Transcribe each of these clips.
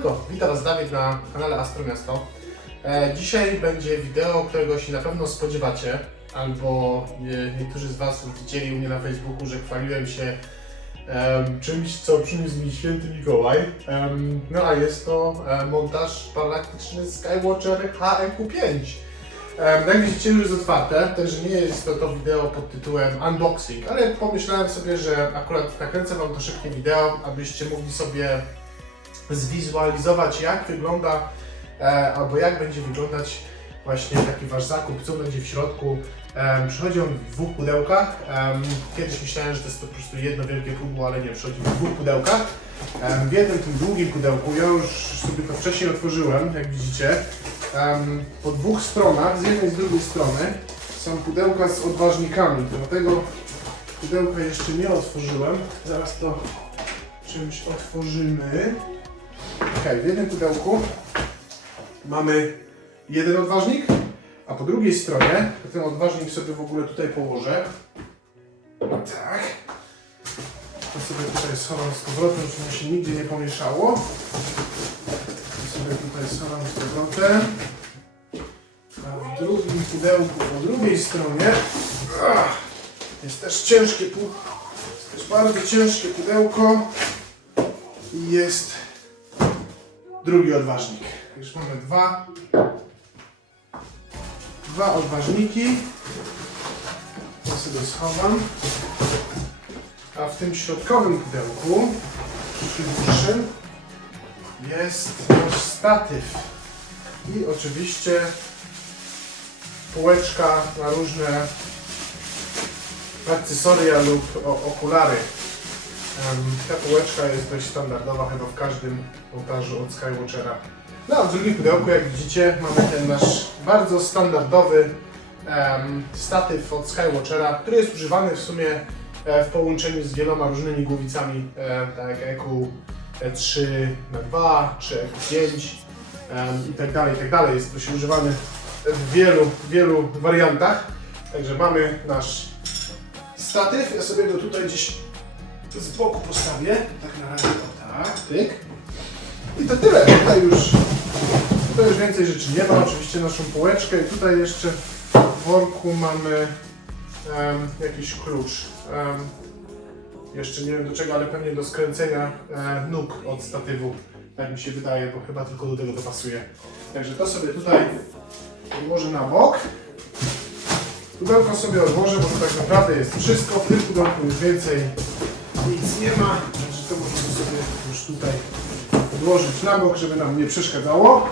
Siemanko, witam Was Dawid na kanale Astro Miasto. E, dzisiaj będzie wideo, którego się na pewno spodziewacie, albo e, niektórzy z Was widzieli u mnie na Facebooku, że chwaliłem się em, czymś, co przyniósł mi święty Mikołaj. Em, no a jest to e, montaż palaktyczny Skywatcher HEQ5. Um, jak widzicie już jest otwarte, także nie jest to to wideo pod tytułem unboxing, ale pomyślałem sobie, że akurat nakręcę Wam to szybkie wideo, abyście mogli sobie zwizualizować jak wygląda e, albo jak będzie wyglądać właśnie taki Wasz zakup, co będzie w środku. Um, przychodzi on w dwóch pudełkach. Em, kiedyś myślałem, że to jest po prostu jedno wielkie pudło, ale nie, przychodzi w dwóch pudełkach. Em, w jednym tym długim pudełku, ja już sobie to wcześniej otworzyłem, jak widzicie. Em, po dwóch stronach, z jednej i z drugiej strony, są pudełka z odważnikami. Dlatego pudełka jeszcze nie otworzyłem. Zaraz to czymś otworzymy. Ok, w jednym pudełku mamy jeden odważnik, a po drugiej stronie, ten odważnik sobie w ogóle tutaj położę. Tak. To sobie tutaj schowam z powrotem, żeby się nigdzie nie pomieszało. To sobie tutaj schowam z powrotem. A w drugim pudełku, po drugiej stronie ach, jest też ciężkie jest też bardzo ciężkie pudełko jest drugi odważnik. Już mamy dwa dwa odważniki. Ja sobie schowam. A w tym środkowym pudełku, przy dłuższym, jest nasz statyw. I oczywiście półeczka na różne akcesoria lub okulary. Ta półeczka jest dość standardowa chyba w każdym montażu od Skywatchera. No a w drugim pudełku, jak widzicie, mamy ten nasz bardzo standardowy em, statyw od Skywatchera, który jest używany w sumie e, w połączeniu z wieloma różnymi głowicami, e, tak jak EQ 3 na 2 czy EQ 5 em, i tak dalej, i tak dalej. Jest to się używany w wielu, wielu wariantach. Także mamy nasz statyw. Ja sobie go tutaj gdzieś z boku postawię. Tak na razie, o tak, tyk. I to tyle. Tutaj już, tutaj już więcej rzeczy nie ma. Oczywiście naszą półeczkę i tutaj jeszcze w worku mamy em, jakiś klucz. Em, jeszcze nie wiem do czego, ale pewnie do skręcenia e, nóg od statywu. Tak mi się wydaje, bo chyba tylko do tego to pasuje. Także to sobie tutaj odłożę na bok. Pudełko sobie odłożę, bo to tak naprawdę jest wszystko. W tym pudełku już więcej nic nie ma. Także to możemy sobie już tutaj odłożyć na bok, żeby nam nie przeszkadzało.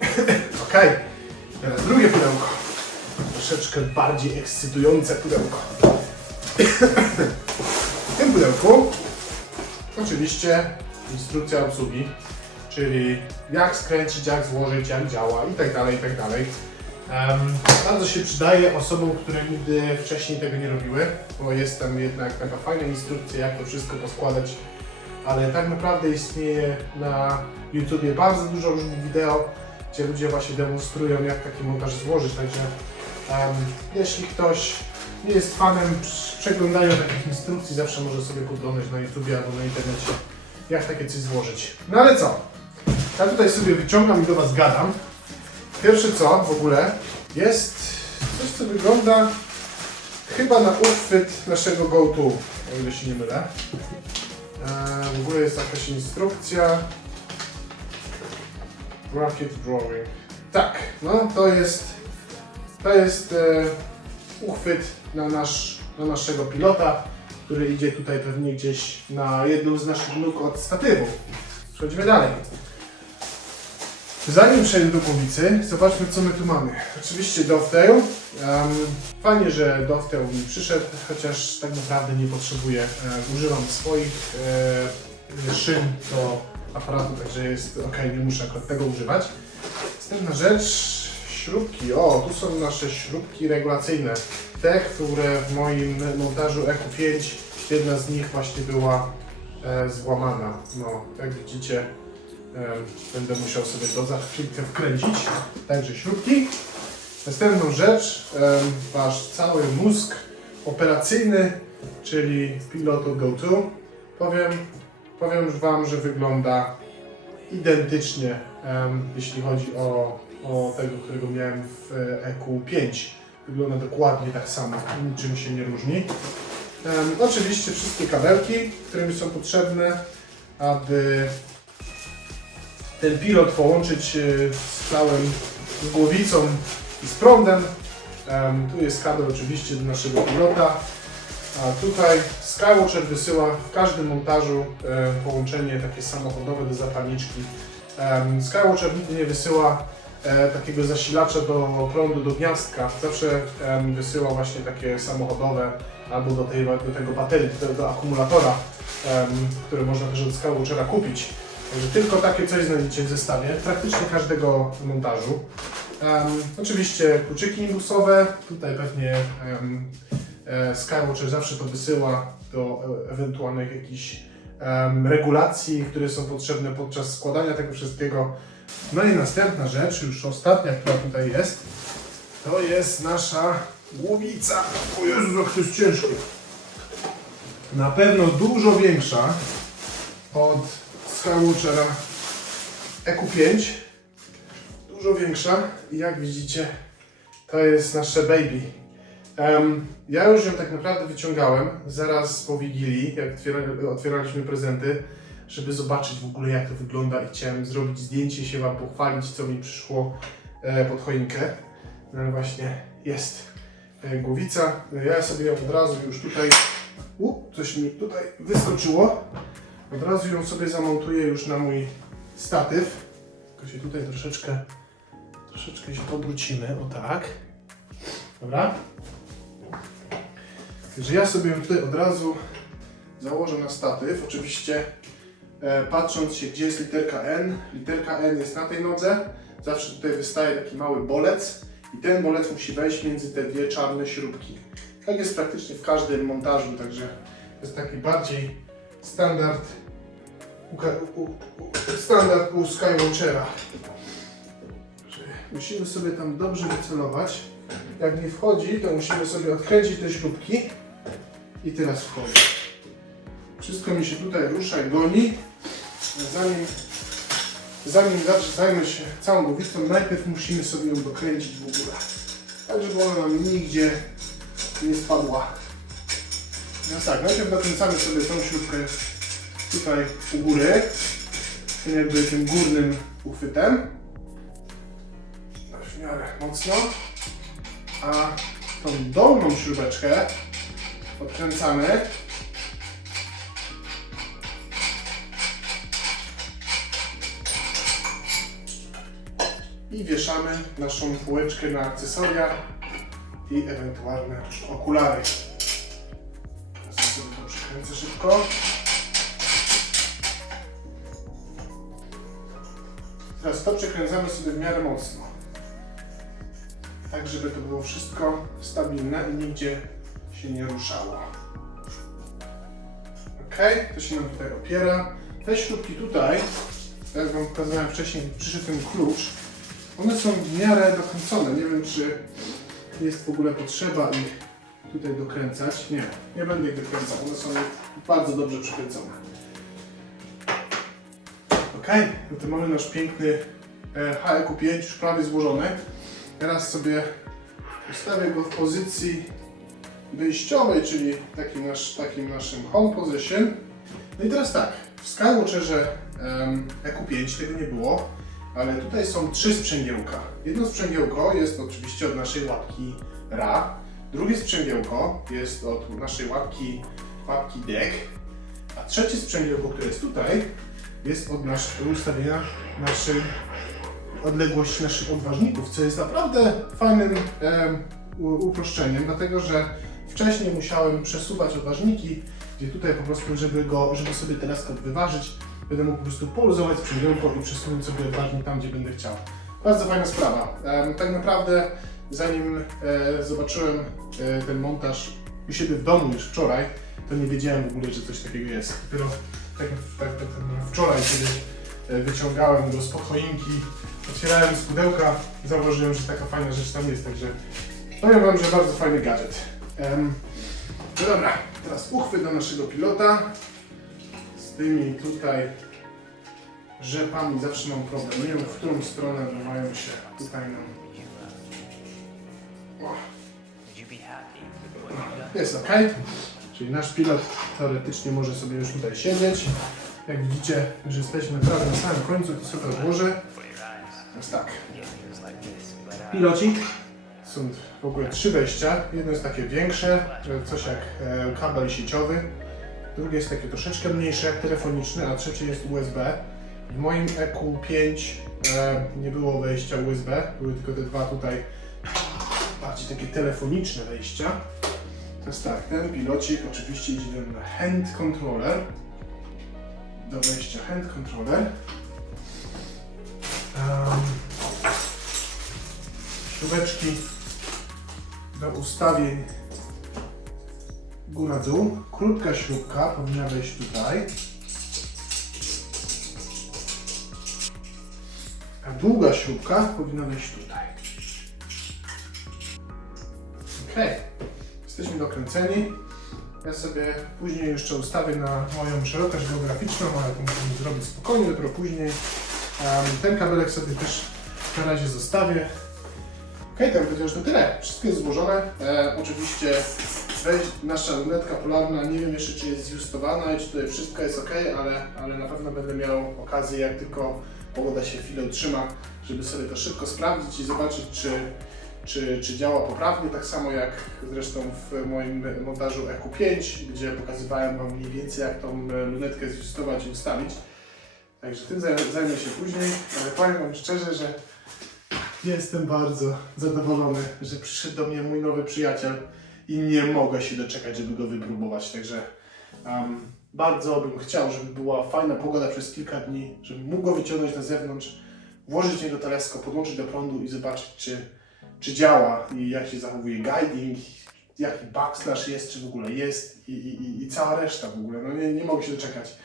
Ok, teraz drugie pudełko. Troszeczkę bardziej ekscytujące pudełko. W tym pudełku oczywiście instrukcja obsługi, czyli jak skręcić, jak złożyć, jak działa i tak dalej, i tak dalej. Em, bardzo się przydaje osobom, które nigdy wcześniej tego nie robiły, bo jest tam jednak taka fajna instrukcja, jak to wszystko poskładać, ale tak naprawdę istnieje na YouTubie bardzo dużo różnych wideo, gdzie ludzie właśnie demonstrują, jak taki montaż złożyć, także em, jeśli ktoś nie jest fanem przeglądania takich instrukcji, zawsze może sobie podglądać na YouTubie albo na internecie, jak takie coś złożyć. No ale co? Ja tutaj sobie wyciągam i do Was gadam. Pierwsze co w ogóle jest coś, co wygląda chyba na uchwyt naszego go-to, o ile się nie mylę. Eee, w ogóle jest jakaś instrukcja. Bracket drawing. Tak, no to jest to jest e, uchwyt na, nasz, na naszego pilota, który idzie tutaj pewnie gdzieś na jedną z naszych nóg od statywu. Przechodzimy dalej. Zanim przejdę do głowicy, zobaczmy co my tu mamy. Oczywiście dovetail. Um, fajnie, że dovetail mi przyszedł, chociaż tak naprawdę nie potrzebuję. E, używam swoich e, szyn do aparatu, także jest ok, nie muszę akurat tego używać. Następna rzecz, śrubki. O, tu są nasze śrubki regulacyjne. Te, które w moim montażu EQ5, jedna z nich właśnie była e, złamana. No, jak widzicie, Będę musiał sobie to za chwilkę wkręcić. Także śrubki. Następną rzecz, wasz cały mózg operacyjny czyli Piloto Go-To. Powiem, powiem Wam, że wygląda identycznie, jeśli chodzi o, o tego, którego miałem w e, EQ5. Wygląda dokładnie tak samo, niczym się nie różni. Oczywiście wszystkie kabelki, które mi są potrzebne, aby ten pilot połączyć e, z całym, z głowicą i z prądem. Em, tu jest kabel oczywiście do naszego pilota. A tutaj Skywatcher wysyła w każdym montażu e, połączenie takie samochodowe do zapalniczki. Skywatcher nigdy nie wysyła e, takiego zasilacza do prądu, do gniazdka. Zawsze wysyła właśnie takie samochodowe albo do, tej, do tego baterii, do, do akumulatora, które można też od Skywatchera kupić. Tylko takie coś znajdziecie w zestawie praktycznie każdego montażu. Em, oczywiście kluczyki imbusowe, tutaj pewnie em, e, Skywatcher zawsze to wysyła do e, ewentualnych jakichś em, regulacji, które są potrzebne podczas składania tego wszystkiego. No i następna rzecz, już ostatnia, która tutaj jest, to jest nasza głowica. O Jezu, jak to jest ciężkie. Na pewno dużo większa od Skywatchera EQ5. Dużo większa i jak widzicie, to jest nasze baby. Em, ja już ją tak naprawdę wyciągałem zaraz po Wigilii, jak otwiera, otwieraliśmy prezenty, żeby zobaczyć w ogóle jak to wygląda i chciałem zrobić zdjęcie się Wam pochwalić, co mi przyszło e, pod choinkę. No właśnie jest e, głowica. Ja sobie ją od razu już tutaj, u, coś mi tutaj wyskoczyło. Od razu ją sobie zamontuję już na mój statyw. Tylko się tutaj troszeczkę, troszeczkę się obrócimy, o tak. Dobra. Także ja sobie ją tutaj od razu założę na statyw. Oczywiście e, patrząc się, gdzie jest literka N. Literka N jest na tej nodze. Zawsze tutaj wystaje taki mały bolec i ten bolec musi wejść między te dwie czarne śrubki. Tak jest praktycznie w każdym montażu, także to jest taki bardziej standard u, u, standard u Skywatchera. Musimy sobie tam dobrze wycelować. Jak nie wchodzi, to musimy sobie odkręcić te śrubki i teraz wchodzi. Wszystko mi się tutaj rusza i goni. Zanim, zanim zajmę się całą głowicą, najpierw musimy sobie ją dokręcić w ogóle. Tak, żeby ona nam nigdzie nie spadła. Więc tak, najpierw dokręcamy sobie tą śrubkę tutaj u góry, tym jakby tym górnym uchwytem. W miarę mocno. A tą dolną śrubeczkę odkręcamy. I wieszamy naszą półeczkę na akcesoria i ewentualne okulary. Szybko. Teraz to przekręcamy sobie w miarę mocno. Tak, żeby to było wszystko stabilne i nigdzie się nie ruszało. Ok, to się nam tutaj opiera. Te śrubki tutaj, tak jak Wam pokazałem wcześniej, przyszedł ten klucz. One są w miarę dokręcone. Nie wiem, czy jest w ogóle potrzeba ich tutaj dokręcać. Nie, nie będę ich dokręcał. One są bardzo dobrze przykręcone. Ok, no to mamy nasz piękny e, HEQ5 już prawie złożony. Teraz sobie ustawię go w pozycji wyjściowej, czyli takim, nasz, takim naszym home position. No i teraz tak, w Skywatcherze em, EQ5 tego nie było, ale tutaj są trzy sprzęgiełka. Jedno sprzęgiełko jest oczywiście od naszej łapki RA, drugie sprzęgiełko jest od naszej łapki, łapki DEC, a trzecie sprzęgiełko, które jest tutaj, jest od naszego ustawienia naszej odległości naszych odważników, co jest naprawdę fajnym u- uproszczeniem, dlatego że wcześniej musiałem przesuwać odważniki, gdzie tutaj po prostu, żeby go, żeby sobie teleskop wyważyć, będę mógł po prostu poluzować sprzęgiełko i przesunąć sobie odważnik tam, gdzie będę chciał. Bardzo fajna sprawa. Em, tak naprawdę, zanim e, zobaczyłem e, ten montaż u siebie w domu już wczoraj, to nie wiedziałem w ogóle, że coś takiego jest. Dopiero tak, tak, tak, tak wczoraj, kiedy e, wyciągałem go z choinki, otwierałem z pudełka zauważyłem, że taka fajna rzecz tam jest, także powiem Wam, że bardzo fajny gadżet. Em, No dobra, teraz uchwyt do naszego pilota. Z tymi tutaj rzepami zawsze mam problem. Nie wiem, w którą stronę mają się tutaj nam. O, jest ok. Czyli nasz pilot teoretycznie może sobie już tutaj siedzieć. Jak widzicie, jesteśmy prawie na samym końcu, to sobie odłożę. Więc tak. Pilocik. Są w ogóle trzy wejścia. Jedno jest takie większe, coś jak e, kabel sieciowy. Drugie jest takie troszeczkę mniejsze, telefoniczne, a trzecie jest USB. W moim EQ5 e, nie było wejścia USB, były tylko te dwa tutaj bardziej takie telefoniczne wejścia. Teraz tak, ten pilocik oczywiście idzie na hand controller. Do wejścia hand controller. Śrubeczki do ustawień góra-dół. Krótka śrubka powinna wejść tutaj. A długa śrubka powinna wejść tutaj. Jesteśmy dokręceni. Ja sobie później jeszcze ustawię na moją szerokość geograficzną, ale to musimy zrobić spokojnie, dopiero później. Ten kabelek sobie też na razie zostawię. Ok, to będzie już to tyle. Wszystko jest złożone. E, oczywiście nasza lunetka polarna, nie wiem jeszcze czy jest zjustowana i czy tutaj wszystko jest ok, ale, ale na pewno będę miał okazję, jak tylko pogoda się chwilę utrzyma, żeby sobie to szybko sprawdzić i zobaczyć, czy, czy, czy działa poprawnie. Tak samo jak zresztą w moim montażu EQ5, gdzie pokazywałem Wam mniej więcej, jak tą e, lunetkę zjustować i ustawić. Także tym zaj- zajmę się później, ale powiem Wam szczerze, że Jestem bardzo zadowolony, że przyszedł do mnie mój nowy przyjaciel i nie mogę się doczekać, żeby go wypróbować. Także um, bardzo bym chciał, żeby była fajna pogoda przez kilka dni, żebym mógł go wyciągnąć na zewnątrz, włożyć w niego teleskop, podłączyć do prądu i zobaczyć, czy, czy działa i jak się zachowuje guiding, jaki backslash jest, czy w ogóle jest i, i, i- cała reszta w ogóle. No nie, nie mogę się doczekać.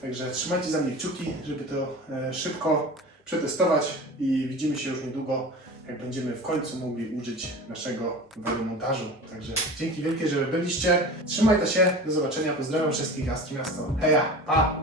Także trzymajcie za mnie kciuki, żeby to e, szybko przetestować i widzimy się już niedługo, jak będziemy w końcu mogli użyć naszego montażu. Także dzięki wielkie, że byliście. Trzymajcie się, do zobaczenia, pozdrawiam wszystkich, Astro Miasto. Heja, pa!